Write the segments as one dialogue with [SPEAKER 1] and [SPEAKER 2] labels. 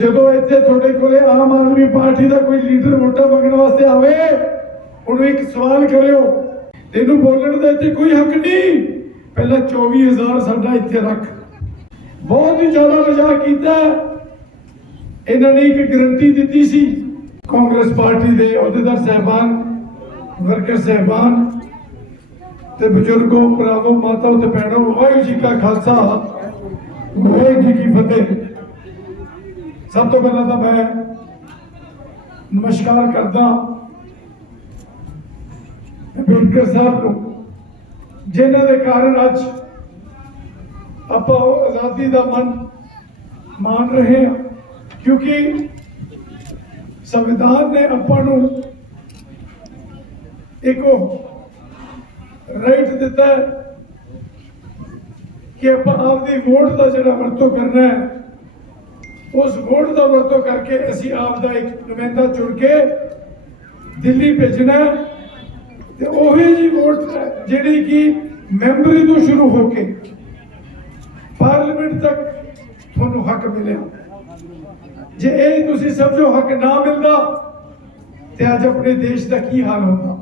[SPEAKER 1] ਜਦੋਂ ਇੱਥੇ ਤੁਹਾਡੇ ਕੋਲੇ ਆਮ ਆਦਮੀ ਪਾਰਟੀ ਦਾ ਕੋਈ ਲੀਡਰ ਵੋਟਾਂ ਮੰਗਣ ਵਾਸਤੇ ਆਵੇ, ਉਹਨੂੰ ਇੱਕ ਸਵਾਲ ਕਰਿਓ। ਤੈਨੂੰ ਬੋਲਣ ਦਾ ਇੱਥੇ ਕੋਈ ਹੱਕ ਨਹੀਂ। ਪਹਿਲਾਂ 24000 ਸਾਡਾ ਇੱਥੇ ਰੱਖ। ਬਹੁਤ ਹੀ ਜ਼ਿਆਦਾ ਮਜ਼ਾਕ ਕੀਤਾ। ਇਹਨਾਂ ਨੇ ਇੱਕ ਗਰੰਟੀ ਦਿੱਤੀ ਸੀ। ਕਾਂਗਰਸ ਪਾਰਟੀ ਦੇ ਅਹੁਦੇਦਾਰ ਸਹਿਬਾਨ, ਵਰਕਰ ਸਹਿਬਾਨ ਤੇ ਬਜ਼ੁਰਗੋ, ਭਰਾਵੋ, ਮਾਤਾ ਤੇ ਭੈਣੋ, ਵਾਹਿਗੁਰੂ ਜੀ ਕਾ ਖਾਲਸਾ, ਵਾਹਿਗੁਰੂ ਜੀ ਕੀ ਫਤਿਹ। ਸਭ ਤੋਂ ਪਹਿਲਾਂ ਤਾਂ ਮੈਂ ਨਮਸਕਾਰ ਕਰਦਾ ਅੰਬੇਡਕਰ ਸਾਹਿਬ ਨੂੰ, ਜਿਨ੍ਹਾਂ ਦੇ ਕਾਰਨ ਅੱਜ ਆਪਾਂ ਉਹ ਆਜ਼ਾਦੀ ਦਾ ਮਨ ਮਾਣ ਰਹੇ ਹਾਂ, ਕਿਉਂਕਿ ਸੰਵਿਧਾਨ ਨੇ ਆਪਾਂ ਨੂੰ ਇੱਕ ਰਾਈਟ ਦਿੱਤਾ ਕਿ ਆਪਾਂ ਆਪਦੀ ਵੋਟ ਦਾ ਜਿਹੜਾ ਵਰਤੋਂ ਕਰਨਾ ਹੈ ਉਸ ਵੋਟ ਦਾ ਵਰਤੋਂ ਕਰਕੇ ਅਸੀਂ ਆਪ ਦਾ ਇੱਕ ਨੁਮਾਇੰਦਾ ਚੁਣ ਕੇ ਦਿੱਲੀ ਭੇਜਣਾ ਤੇ ਉਹੀ ਜੀ ਵੋਟ ਜਿਹੜੀ ਕਿ ਮੈਂਬਰੀ ਤੋਂ ਸ਼ੁਰੂ ਹੋ ਕੇ ਪਾਰਲੀਮੈਂਟ ਤੱਕ ਤੁਹਾਨੂੰ ਹੱਕ ਮਿਲਿਆ। ਜੇ ਇਹ ਤੁਸੀਂ ਸਮਝੋ ਹੱਕ ਨਾ ਮਿਲਦਾ, ਤੇ ਅੱਜ ਆਪਣੇ ਦੇਸ਼ ਦਾ ਕੀ ਹਾਲ ਹੁੰਦਾ?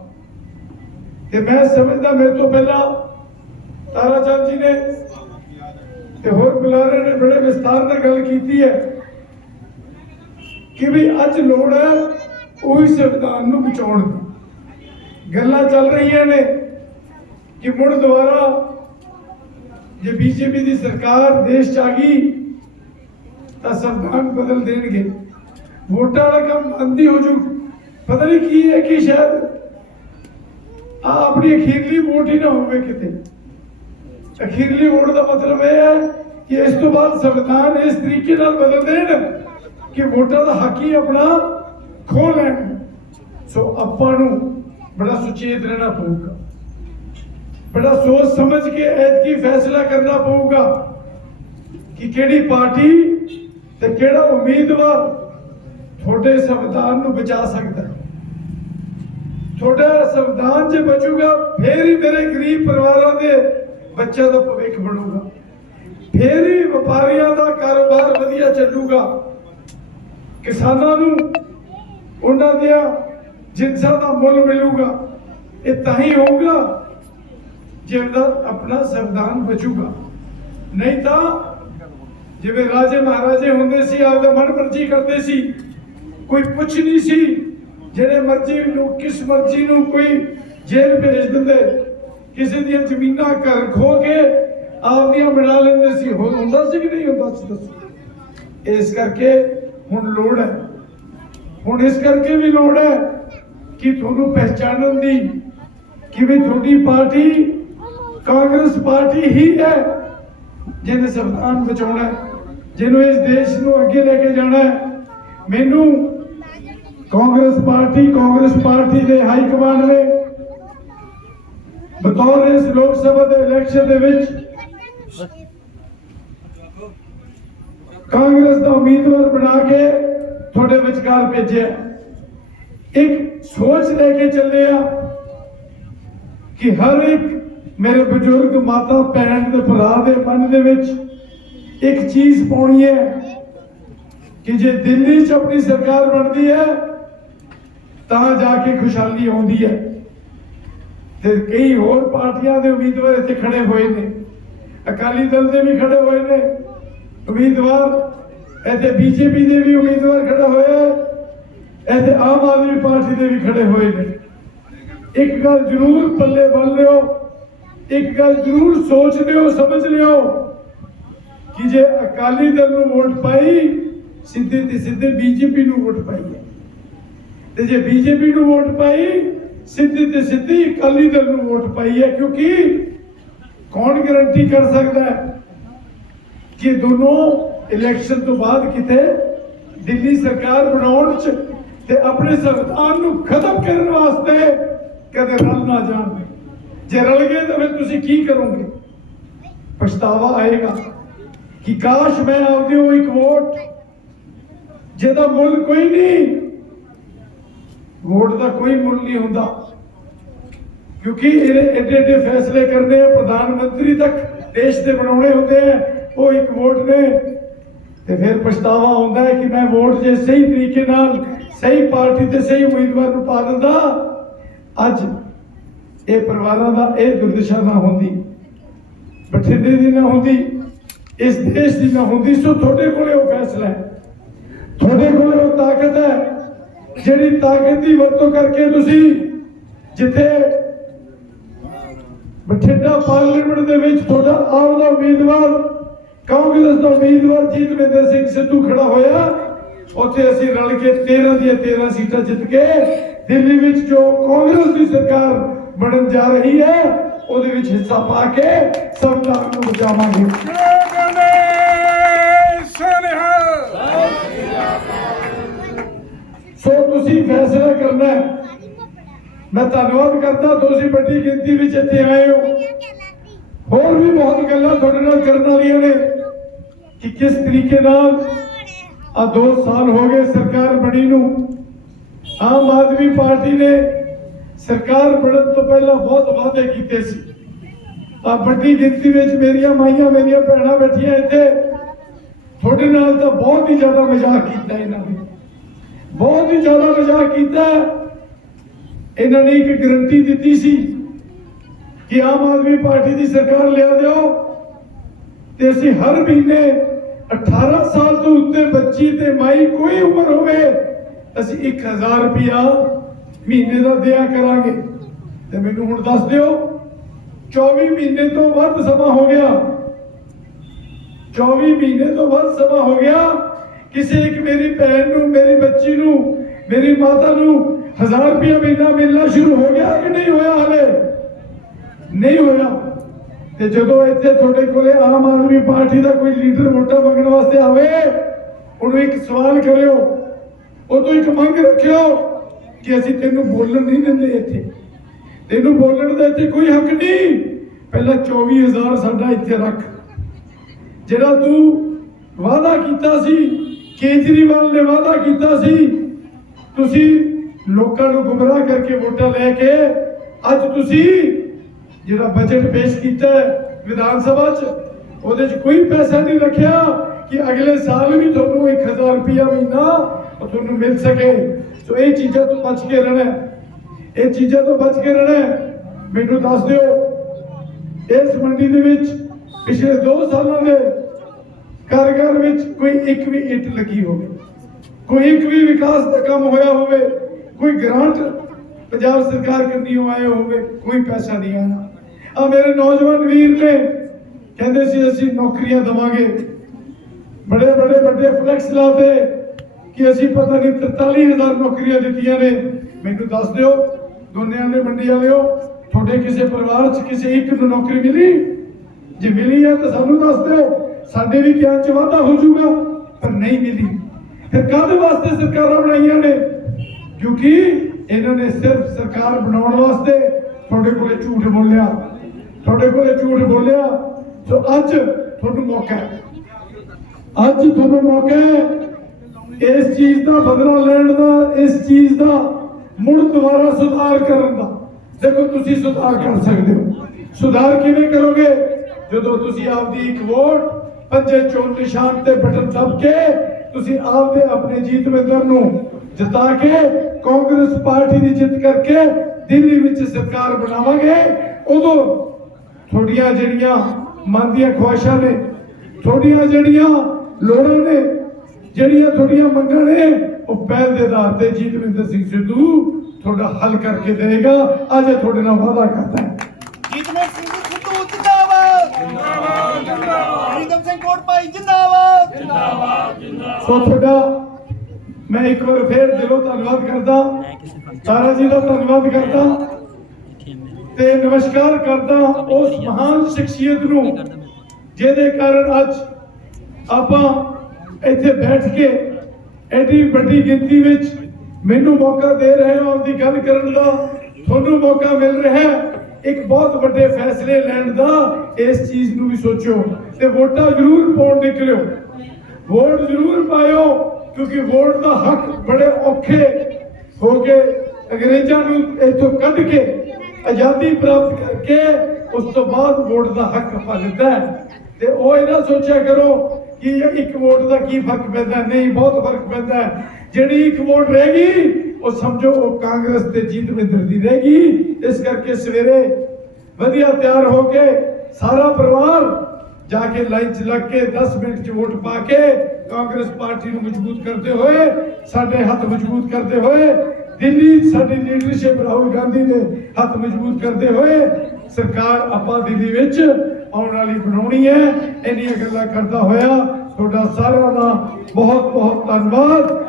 [SPEAKER 1] ਤੇ ਮੈਂ ਸਮਝਦਾ ਮੇਰੇ ਤੋਂ ਪਹਿਲਾਂ ਤਾਰਾ ਚੰਦ ਜੀ ਨੇ ਤੇ ਹੋਰ ਬੁਲਾਰੇ ਨੇ ਬੜੇ ਵਿਸਤਾਰ ਨਾਲ ਗੱਲ ਕੀਤੀ ਹੈ। ਕਿ ਵੀ ਅੱਜ ਲੋੜ ਹੈ ਉਹੀ ਸੰਵਿਧਾਨ ਨੂੰ ਬਚਾਉਣ ਦੀ। ਗੱਲਾਂ ਚੱਲ ਰਹੀਆਂ ਨੇ ਕਿ ਮੁੜ ਦੁਬਾਰਾ ਜੇ ਬੀਜੇਪੀ ਦੀ ਸਰਕਾਰ ਦੇਸ਼ ਚ ਆ ਗਈ, ਤਾਂ ਸੰਵਿਧਾਨ ਬਦਲ ਦੇਣਗੇ। ਵੋਟਾਂ ਵਾਲਾ ਕੰਮ ਬੰਦੀ ਹੋ ਜੂ। ਪਤਾ ਨਹੀਂ ਕੀ ਹੈ ਕਿ ਸ਼ਾਇਦ ਆ ਆਪਣੀ ਅਖੀਰਲੀ ਵੋਟ ਹੀ ਨਾ ਹੋਵੇ ਕਿਤੇ। ਅਖੀਰਲੀ ਵੋਟ ਦਾ ਮਤਲਬ ਇਹ ਹੈ ਕਿ ਇਸ ਤੋਂ ਬਾਅਦ ਸੰਵਿਧਾਨ ਇਸ ਤਰੀਕੇ ਨਾਲ ਬਦਲ ਦੇਣ ਕਿ ਵੋਟਾਂ ਦਾ ਹੱਕ ਹੀ ਆਪਣਾ ਖੋ ਲੈਣ। ਸੋ ਆਪਾਂ ਨੂੰ ਬੜਾ ਸੁਚੇਤ ਰਹਿਣਾ ਪਊਗਾ। ਬੜਾ ਸੋਚ ਸਮਝ ਕੇ ਐਤਕੀ ਫੈਸਲਾ ਕਰਨਾ ਪਊਗਾ ਕਿ ਕਿਹੜੀ ਪਾਰਟੀ ਤੇ ਕਿਹੜਾ ਉਮੀਦਵਾਰ ਤੁਹਾਡੇ ਸੰਵਿਧਾਨ ਨੂੰ ਬਚਾ ਸਕਦਾ ਹੈ। ਤੁਹਾਡਾ ਸੰਵਿਧਾਨ ਜੇ ਬਚੂਗਾ, ਫੇਰ ਹੀ ਮੇਰੇ ਗਰੀਬ ਪਰਿਵਾਰਾਂ ਦੇ ਬੱਚਿਆਂ ਦਾ ਭਵਿੱਖ ਬਣੂਗਾ। ਫੇਰ ਹੀ ਵਪਾਰੀਆਂ ਦਾ ਕਾਰੋਬਾਰ ਵਧੀਆ ਚੱਲੂਗਾ। ਕਿਸਾਨਾਂ ਨੂੰ ਉਹਨਾਂ ਦੀਆਂ ਜਿੰਸਾਂ ਦਾ ਮੁੱਲ ਮਿਲੂਗਾ, ਇਹ ਤਾਂ ਹੀ ਹੋਊਗਾ ਜੇ ਉਹਦਾ ਆਪਣਾ ਸੰਵਿਧਾਨ ਬਚੂਗਾ। ਨਹੀਂ ਤਾਂ ਜਿਵੇਂ ਰਾਜੇ ਮਹਾਰਾਜੇ ਹੁੰਦੇ ਸੀ, ਆਪਦਾ ਮਨ ਮਰਜ਼ੀ ਕਰਦੇ ਸੀ, ਕੋਈ ਪੁੱਛ ਨਹੀਂ ਸੀ, ਜਿਹੜੇ ਮਰਜ਼ੀ ਨੂੰ, ਕਿਸ ਮਰਜ਼ੀ ਨੂੰ ਕੋਈ ਜੇਲ੍ਹ ਭੇਜ ਦਿੰਦੇ, ਕਿਸੇ ਦੀਆਂ ਜ਼ਮੀਨਾਂ ਘਰ ਖੋ ਕੇ ਆਪਦੀਆਂ ਬਣਾ ਲੈਂਦੇ ਸੀ। ਹੁਣ ਹੁੰਦਾ ਸੀ ਕਿ ਨਹੀਂ ਹੁੰਦਾ ਸੀ ਦੱਸੋ। ਇਸ ਕਰਕੇ ਹੁਣ ਲੋੜ ਹੈ। ਹੁਣ ਇਸ ਕਰਕੇ ਵੀ ਲੋੜ ਹੈ ਕਿ ਤੁਹਾਨੂੰ ਪਹਿਚਾਨਣ ਦੀ ਕਿ ਵੀ ਤੁਹਾਡੀ ਪਾਰਟੀ ਕਾਂਗਰਸ ਪਾਰਟੀ ਹੀ ਹੈ ਜਿਹਨੇ ਸੰਵਿਧਾਨ ਬਚਾਉਣਾ ਜਿਹਨੂੰ ਇਸ ਦੇਸ਼ ਨੂੰ ਅੱਗੇ ਲੈ ਕੇ ਜਾਣਾ ਮੈਨੂੰ ਕਾਂਗਰਸ ਪਾਰਟੀ ਕਾਂਗਰਸ ਪਾਰਟੀ ਦੇ ਹਾਈ ਕਮਾਂਡ ਨੇ ਬਤੌਰ ਇਸ ਲੋਕ ਸਭਾ ਦੇ ਇਲੈਕਸ਼ਨ ਦੇ ਵਿੱਚ ਕਾਂਗਰਸ ਦਾ ਉਮੀਦਵਾਰ ਬਣਾ ਕੇ ਤੁਹਾਡੇ ਵਿਚਕਾਰ ਭੇਜਿਆ। ਇੱਕ ਸੋਚ ਲੈ ਕੇ ਚੱਲੇ ਆ ਕਿ ਹਰ ਇੱਕ ਮੇਰੇ ਬਜ਼ੁਰਗ ਮਾਤਾ ਭੈਣ ਤੇ ਭਰਾ ਦੇ ਮਨ ਦੇ ਵਿੱਚ ਇੱਕ ਚੀਜ਼ ਪਾਉਣੀ ਹੈ ਕਿ ਜੇ ਦਿੱਲੀ 'ਚ ਆਪਣੀ ਸਰਕਾਰ ਬਣਦੀ ਹੈ, ਤਾਂ ਜਾ ਕੇ ਖੁਸ਼ਹਾਲੀ ਆਉਂਦੀ ਹੈ। ਤੇ ਕਈ ਹੋਰ ਪਾਰਟੀਆਂ ਦੇ ਉਮੀਦਵਾਰ ਇੱਥੇ ਖੜੇ ਹੋਏ ਨੇ। ਅਕਾਲੀ ਦਲ ਦੇ ਵੀ ਖੜੇ ਹੋਏ ਨੇ। ਉਮੀਦਵਾਰ, ਇੱਥੇ ਬੀਜੇਪੀ ਦੇ ਵੀ ਉਮੀਦਵਾਰ ਖੜਾ ਹੋਇਆ ਇੱਥੇ ਆਮ ਆਦਮੀ ਪਾਰਟੀ ਦੇ ਵੀ ਖੜੇ ਹੋਏ ਨੇ। ਇੱਕ ਗੱਲ ਜ਼ਰੂਰ ਪੱਲੇ ਬੰਨ ਲਿਓ, ਇੱਕ ਗੱਲ ਜ਼ਰੂਰ ਸੋਚ ਲਿਓ, ਸਮਝ ਲਿਓ ਕਿ ਜੇ ਅਕਾਲੀ ਦਲ ਨੂੰ ਵੋਟ ਪਾਈ, ਸਿੱਧੇ ਤੇ ਸਿੱਧੇ ਬੀਜੇਪੀ ਨੂੰ ਵੋਟ ਪਾਈ ਹੈ। ਤੇ ਜੇ ਬੀਜੇਪੀ ਨੂੰ ਵੋਟ ਪਾਈ, ਸਿੱਧੀ ਤੇ ਸਿੱਧੀ ਅਕਾਲੀ ਦਲ ਨੂੰ ਵੋਟ ਪਾਈ ਹੈ, ਕਿਉਂਕਿ ਕੌਣ ਗਾਰੰਟੀ ਕਰ ਸਕਦਾ ਹੈ? ਕਿ ਦੋਨੋਂ ਇਲੈਕਸ਼ਨ ਤੋਂ ਬਾਅਦ ਕਿਤੇ ਦਿੱਲੀ ਸਰਕਾਰ ਬਣਾਉਣ ਚ ਤੇ ਆਪਣੇ ਸੰਵਿਧਾਨ ਨੂੰ ਖਤਮ ਕਰਨ ਵਾਸਤੇ ਕਦੇ ਰਲ ਨਾ ਜਾਣ। ਜੇ ਰਲ ਗਏ ਤਾਂ ਫਿਰ ਤੁਸੀਂ ਕੀ ਕਰੋਗੇ? ਪਛਤਾਵਾ ਆਏਗਾ ਕਿ ਕਾਸ਼ ਮੈਂ ਆਪਦੀ ਉਹ ਇੱਕ ਵੋਟ, ਜਿਹਦਾ ਮੁੱਲ ਕੋਈ ਨਹੀਂ, ਵੋਟ ਦਾ ਕੋਈ ਮੁੱਲ ਨਹੀਂ ਹੁੰਦਾ। ਕਿਉਂਕਿ ਇਹਦੇ ਐਡੇ ਐਡੇ ਫੈਸਲੇ ਕਰਨੇ ਆ, ਪ੍ਰਧਾਨ ਮੰਤਰੀ ਤੱਕ ਦੇਸ਼ ਦੇ ਬਣਾਉਣੇ ਹੁੰਦੇ ਆ। ਉਹ ਇੱਕ ਵੋਟ ਨੇ। ਤੇ ਫਿਰ ਪਛਤਾਵਾ ਆਉਂਦਾ ਹੈ ਕਿ ਮੈਂ ਵੋਟ ਜੇ ਸਹੀ ਤਰੀਕੇ ਨਾਲ ਸਹੀ ਪਾਰਟੀ ਤੇ ਸਹੀ ਉਮੀਦਵਾਰ ਨੂੰ ਪਾ ਦਿੰਦਾ, ਅੱਜ ਇਹ ਪਰਿਵਾਰਾਂ ਦਾ ਇਹ ਦੁਰਦਸ਼ਾ ਨਾ ਹੁੰਦੀ। ਬਠਿੰਡੇ ਦੀ ਨਾ ਹੁੰਦੀ, ਇਸ ਦੇਸ਼ ਦੀ ਨਾ ਹੁੰਦੀ। ਸੋ ਤੁਹਾਡੇ ਕੋਲੇ ਉਹ ਫੈਸਲਾ ਹੈ। ਤੁਹਾਡੇ ਕੋਲੇ ਉਹ ਤਾਕਤ ਹੈ, ਜਿਹੜੀ ਤਾਕਤ ਦੀ ਵਰਤੋਂ ਕਰਕੇ ਤੁਸੀਂ ਜਿੱਥੇ ਬਠਿੰਡਾ ਪਾਰਲੀਮੈਂਟ ਦੇ ਵਿੱਚ ਤੁਹਾਡਾ ਆਪਦਾ ਉਮੀਦਵਾਰ ਕਾਂਗਰਸ ਦਾ ਉਮੀਦਵਾਰ ਜੀਤਵਿੰਦਰ ਸਿੰਘ ਸਿੱਧੂ ਖੜਾ ਹੋਇਆ। ਉੱਥੇ ਅਸੀਂ ਰਲ ਕੇ 13 ਦੀਆਂ 13 ਸੀਟਾਂ ਜਿੱਤ ਕੇ ਦਿੱਲੀ ਵਿੱਚ ਜੋ ਕਾਂਗਰਸ ਦੀ ਸਰਕਾਰ ਬਣਨ ਜਾ ਰਹੀ ਹੈ, ਉਹਦੇ ਵਿੱਚ ਹਿੱਸਾ ਪਾ ਕੇ ਸੰਵਿਧਾਨ ਨੂੰ ਬਚਾਵਾਂਗੇ ਸੋ ਤੁਸੀਂ ਫੈਸਲਾ ਕਰਨਾ ਮੈਂ ਧੰਨਵਾਦ ਕਰਦਾ, ਤੁਸੀਂ ਵੱਡੀ ਗਿਣਤੀ ਵਿੱਚ ਇੱਥੇ ਆਏ ਹੋ। ਹੋਰ ਵੀ ਬਹੁਤ ਗੱਲਾਂ ਤੁਹਾਡੇ ਨਾਲ ਕਰਨ ਵਾਲੀਆਂ ਨੇ। ਕਿ ਕਿਸ ਤਰੀਕੇ ਨਾਲ ਆ 2 ਸਾਲ ਹੋ ਗਏ ਸਰਕਾਰ ਬਣੀ ਨੂੰ। ਆਮ ਆਦਮੀ ਪਾਰਟੀ ਨੇ ਸਰਕਾਰ ਬਣਨ ਤੋਂ ਪਹਿਲਾਂ ਬਹੁਤ ਵਾਅਦੇ ਕੀਤੇ ਸੀ। ਆ ਵੱਡੀ ਗਿਣਤੀ ਵਿੱਚ ਮੇਰੀਆਂ ਮਾਈਆਂ, ਮੇਰੀਆਂ ਭੈਣਾਂ ਬੈਠੀਆਂ ਇੱਥੇ। ਤੁਹਾਡੇ ਨਾਲ ਤਾਂ ਬਹੁਤ ਹੀ ਜ਼ਿਆਦਾ ਮਜ਼ਾਕ ਕੀਤਾ ਇਹਨਾਂ ਨੇ। ਬਹੁਤ ਹੀ ਜ਼ਿਆਦਾ ਮਜ਼ਾਕ ਕੀਤਾ। ਇਹਨਾਂ ਨੇ ਇੱਕ ਗਰੰਟੀ ਦਿੱਤੀ ਸੀ ਕਿ ਆਮ ਆਦਮੀ ਪਾਰਟੀ ਦੀ ਸਰਕਾਰ ਲਿਆ ਦਿਓ। ਤੇ ਅਸੀਂ ਹਰ ਮਹੀਨੇ 18 ਸਾਲ ਤੋਂ ਉੱਤੇ ਬੱਚੀ ਤੇ ਮਾਈ ਕੋਈ ਉਮਰ ਹੋਵੇ, ਅਸੀਂ 1000 ਰੁਪਇਆ ਮਹੀਨੇ ਦਾ ਦਿਆ ਕਰਾਂਗੇ। ਤੇ ਮੈਨੂੰ ਹੁਣ ਦੱਸ ਦਿਓ 24 ਮਹੀਨੇ ਤੋਂ ਵੱਧ ਸਮਾਂ ਹੋ ਗਿਆ। 24 ਮਹੀਨੇ ਤੋਂ ਵੱਧ ਸਮਾਂ ਹੋ ਗਿਆ, ਕਿਸੇ ਇੱਕ ਮੇਰੀ ਭੈਣ ਨੂੰ, ਮੇਰੀ ਬੱਚੀ ਨੂੰ, ਮੇਰੀ ਮਾਤਾ ਨੂੰ 1000 ਰੁਪਇਆ ਮਹੀਨਾ ਮਿਲਣਾ ਸ਼ੁਰੂ ਹੋ ਗਿਆ ਕਿ ਨਹੀਂ ਹੋਇਆ ਹਲੇ? ਨਹੀਂ ਹੋਇਆ। ਤੇ ਜਦੋਂ ਇੱਥੇ ਤੁਹਾਡੇ ਕੋਲੇ ਆਮ ਆਦਮੀ ਪਾਰਟੀ ਦਾ ਕੋਈ ਲੀਡਰ ਵੋਟਾਂ ਮੰਗਣ ਵਾਸਤੇ ਆਵੇ, ਉਹਨੂੰ ਇੱਕ ਸਵਾਲ ਕਰਿਓ। ਉਹ ਤੋਂ ਇੱਕ ਮੰਗ ਰੱਖਿਓ ਕਿ ਅਸੀਂ ਤੈਨੂੰ ਬੋਲਣ ਨਹੀਂ ਦਿੰਦੇ ਇੱਥੇ। ਤੈਨੂੰ ਬੋਲਣ ਦਾ ਇੱਥੇ ਕੋਈ ਹੱਕ ਨਹੀਂ। ਪਹਿਲਾਂ 24000 ਸਾਡਾ ਇੱਥੇ ਰੱਖ। ਜਿਹੜਾ ਤੂੰ ਵਾਅਦਾ ਕੀਤਾ ਸੀ, ਕੇਜਰੀਵਾਲ ਨੇ ਵਾਅਦਾ ਕੀਤਾ ਸੀ, ਤੁਸੀਂ ਲੋਕਾਂ ਨੂੰ ਗੁੰਮਰਾਹ ਕਰਕੇ ਵੋਟਾਂ ਲੈ ਕੇ ਅੱਜ ਤੁਸੀਂ ਜਿਹੜਾ ਬਜਟ ਪੇਸ਼ ਕੀਤਾ ਹੈ ਵਿਧਾਨ ਸਭਾ 'ਚ, ਉਹਦੇ 'ਚ ਕੋਈ ਪੈਸਾ ਨਹੀਂ ਰੱਖਿਆ ਕਿ ਅਗਲੇ ਸਾਲ ਵੀ ਤੁਹਾਨੂੰ 1000 ਰੁਪਇਆ ਮਹੀਨਾ ਤੁਹਾਨੂੰ ਮਿਲ ਸਕੇ। ਸੋ ਇਹ ਚੀਜ਼ਾਂ ਤੋਂ ਬਚ ਕੇ ਰਹਿਣਾ ਇਹ ਚੀਜ਼ਾਂ ਤੋਂ ਬਚ ਕੇ ਰਹਿਣਾ ਮੈਨੂੰ ਦੱਸ ਦਿਓ, ਇਸ ਮੰਡੀ ਦੇ ਵਿੱਚ ਪਿਛਲੇ 2 ਸਾਲਾਂ ਦੇ ਘਰ ਘਰ ਵਿੱਚ ਕੋਈ ਇੱਕ ਵੀ ਇੱਟ ਲੱਗੀ ਹੋਵੇ, ਕੋਈ ਇੱਕ ਵੀ ਵਿਕਾਸ ਦਾ ਕੰਮ ਹੋਇਆ ਹੋਵੇ, ਕੋਈ ਗ੍ਰਾਂਟ ਪੰਜਾਬ ਸਰਕਾਰ ਕਰਨੀ ਆਇਆ ਹੋਵੇ, ਕੋਈ ਪੈਸਾ ਨਹੀਂ ਆਇਆ। ਆ ਮੇਰੇ ਨੌਜਵਾਨ ਵੀਰ ਨੇ ਕਹਿੰਦੇ ਸੀ, ਅਸੀਂ ਨੌਕਰੀਆਂ ਦਵਾਂਗੇ। ਬੜੇ ਬੜੇ ਵੱਡੇ ਫਲੈਕਸ ਲਾਤੇ ਕਿ ਅਸੀਂ ਪਤਾ ਨਹੀਂ 43000 ਨੌਕਰੀਆਂ ਦਿੱਤੀਆਂ ਨੇ। ਮੈਨੂੰ ਦੱਸ ਦਿਓ, ਦੋਨਿਆਂ ਨੇ ਮੰਡੀ ਵਾਲਿਓ ਤੁਹਾਡੇ ਕਿਸੇ ਪਰਿਵਾਰ 'ਚ ਕਿਸੇ ਇੱਕ ਨੂੰ ਨੌਕਰੀ ਮਿਲੀ? ਜੇ ਮਿਲੀ ਹੈ ਤਾਂ ਸਾਨੂੰ ਦੱਸ ਦਿਓ, ਸਾਡੇ ਵੀ ਗਿਆਨ 'ਚ ਵਾਧਾ ਹੋ ਜਾਊਗਾ, ਪਰ ਨਹੀਂ ਮਿਲੀ। ਫਿਰ ਕਾਹਦੇ ਵਾਸਤੇ ਸਰਕਾਰਾਂ ਬਣਾਈਆਂ ਨੇ? ਕਿਉਂਕਿ ਇਹਨਾਂ ਨੇ ਸਿਰਫ ਸਰਕਾਰ ਬਣਾਉਣ ਵਾਸਤੇ ਤੁਹਾਡੇ ਕੋਲੇ ਝੂਠ ਬੋਲਿਆ। ਤੁਹਾਡੇ ਕੋਲੇ ਝੂਠ ਬੋਲਿਆ ਸੋ ਅੱਜ ਤੁਹਾਨੂੰ ਮੌਕਾ ਹੈ। ਅੱਜ ਤੁਹਾਨੂੰ ਮੌਕਾ ਹੈ ਇਸ ਚੀਜ਼ ਦਾ ਬਦਲਾ ਲੈਣ ਦਾ, ਇਸ ਚੀਜ਼ ਦਾ ਮੁੜ ਦੁਬਾਰਾ ਸੁਧਾਰ ਕਰਨ ਦਾ। ਦੇਖੋ, ਤੁਸੀਂ ਸੁਧਾਰ ਕਰ ਸਕਦੇ ਹੋ। ਸੁਧਾਰ ਕਿਵੇਂ ਕਰੋਗੇ? ਜਦੋਂ ਤੁਸੀਂ ਆਪਦੀ ਇੱਕ ਵੋਟ ਪੰਜੇ ਚੋਣ ਨਿਸ਼ਾਨ ਤੇ ਬਟਨ ਦਬ ਕੇ ਤੁਸੀਂ ਆਪਦੇ ਆਪਣੇ ਜੀਤ ਜੀਤਵਿੰਦਰ ਨੂੰ ਜਿਤਾ ਕੇ ਕਾਂਗਰਸ ਪਾਰਟੀ ਦੀ ਜਿੱਤ ਕਰਕੇ ਦਿੱਲੀ ਵਿੱਚ ਸਰਕਾਰ ਬਣਾਵਾਂਗੇ, ਉਦੋਂ ਤੁਹਾਡੀਆਂ ਜਿਹੜੀਆਂ ਮਨ ਦੀਆਂ ਖੁਆਇਸ਼ਾਂ ਨੇ ਤੁਹਾਡੀਆਂ ਜਿਹੜੀਆਂ ਲੋੜਾਂ ਨੇ ਜਿਹੜੀਆਂ ਤੁਹਾਡੀਆਂ ਮੰਗਾਂ ਨੇ ਉਹ ਪਹਿਲ ਦੇ ਆਧਾਰ ਤੇ ਜੀਤਵਿੰਦਰ ਸਿੰਘ ਸਿੱਧੂ ਤੁਹਾਡਾ ਹੱਲ ਕਰਕੇ ਦੇਗਾ ਅੱਜ ਤੁਹਾਡੇ ਨਾਲ ਵਾਅਦਾ ਕਰਦਾ ਹੈ।
[SPEAKER 2] ਜੀਤਮੇਰ ਸਿੰਘ ਜੀ ਸਿੱਧੂ ਜਿੰਦਾਬਾਦ। ਜਿੰਦਾਬਾਦ ਜਿੰਦਾਬਾਦ ਪ੍ਰੀਤਮ ਸਿੰਘ ਕੋਟਪਾਈ ਜਿੰਦਾਬਾਦ।
[SPEAKER 1] ਸੋ ਤੁਹਾਡਾ ਮੈਂ ਇੱਕ ਵਾਰ ਫੇਰ ਦਿਲੋਂ ਧੰਨਵਾਦ ਕਰਦਾ। ਸਾਰਾ ਜੀ ਦਾ ਧੰਨਵਾਦ ਕਰਦਾ। ਤੇ ਨਮਸਕਾਰ ਕਰਦਾ ਉਸ ਮਹਾਨ ਸ਼ਖਸੀਅਤ ਨੂੰ ਜਿਹਦੇ ਕਾਰਨ ਅੱਜ ਆਪਾਂ ਇੱਥੇ ਬੈਠ ਕੇ ਐਡੀ ਵੱਡੀ ਗਿਣਤੀ ਵਿੱਚ ਮੈਨੂੰ ਮੌਕਾ ਦੇ ਰਹੇ ਹੋ। ਆਪਦੀ ਗੱਲ ਕਰਨ ਦਾ ਤੁਹਾਨੂੰ ਮੌਕਾ ਮਿਲ ਰਿਹਾ ਹੈ। ਇੱਕ ਬਹੁਤ ਵੱਡੇ ਫੈਸਲੇ ਲੈਣ ਦਾ ਇਸ ਚੀਜ਼ ਨੂੰ ਵੀ ਸੋਚੋ ਤੇ ਵੋਟਾਂ ਜ਼ਰੂਰ ਪਾਉਣ ਨਿਕਲਿਓ। ਵੋਟ ਜ਼ਰੂਰ ਪਾਇਓ ਕਿਉਂਕਿ ਵੋਟ ਦਾ ਹੱਕ ਬੜੇ ਔਖੇ ਹੋ ਕੇ ਅੰਗਰੇਜ਼ਾਂ ਨੂੰ ਇੱਥੋਂ ਕੱਢ ਕੇ ਆਜ਼ਾਦੀ ਪ੍ਰਾਪਤ ਕਰਕੇ ਉਸ ਤੋਂ ਬਾਅਦ ਵੋਟ ਦਾ ਹੱਕ ਆਪਾਂ ਲਿੱਤਾ ਹੈ। ਤੇ ਉਹ ਇਹ ਨਾ ਸੋਚਿਆ ਕਰੋ ਕਿ ਇੱਕ ਵੋਟ ਦਾ ਕੀ ਫ਼ਰਕ ਪੈਂਦਾ ਨਹੀਂ, ਬਹੁਤ ਫ਼ਰਕ ਪੈਂਦਾ ਹੈ। ਜਿਹੜੀ ਇੱਕ ਵੋਟ ਰਹਿ ਗਈ, ਉਹ ਸਮਝੋ ਉਹ ਕਾਂਗਰਸ ਤੇ ਜੀਤਵਿੰਦਰ ਦੀ ਰਹਿ ਗਈ। ਇਸ ਕਰਕੇ ਸਵੇਰੇ ਵਧੀਆ ਤਿਆਰ ਹੋ ਕੇ ਸਾਰਾ ਪਰਿਵਾਰ ਜਾ ਕੇ ਲਾਈਨ 'ਚ ਲੱਗ ਕੇ 10 ਮਿੰਟ 'ਚ ਵੋਟ ਪਾ ਕੇ ਕਾਂਗਰਸ ਪਾਰਟੀ ਨੂੰ ਮਜ਼ਬੂਤ ਕਰਦੇ ਹੋਏ, ਸਾਡੇ ਹੱਥ ਮਜ਼ਬੂਤ ਕਰਦੇ ਹੋਏ ਦਿੱਲੀ ਸਾਡੀ ਲੀਡਰਸ਼ਿਪ ਰਾਹੁਲ ਗਾਂਧੀ ਦੇ ਹੱਥ ਮਜ਼ਬੂਤ ਕਰਦੇ ਹੋਏ ਸਰਕਾਰ ਆਪਾਂ ਦਿੱਲੀ ਵਿੱਚ ਆਉਣ ਵਾਲੀ ਬਣਾਉਣੀ ਹੈ, ਇੰਨੀਆਂ ਗੱਲਾਂ ਕਰਦਾ ਹੋਇਆ ਤੁਹਾਡਾ ਸਾਰਿਆਂ ਦਾ ਬਹੁਤ ਬਹੁਤ ਧੰਨਵਾਦ।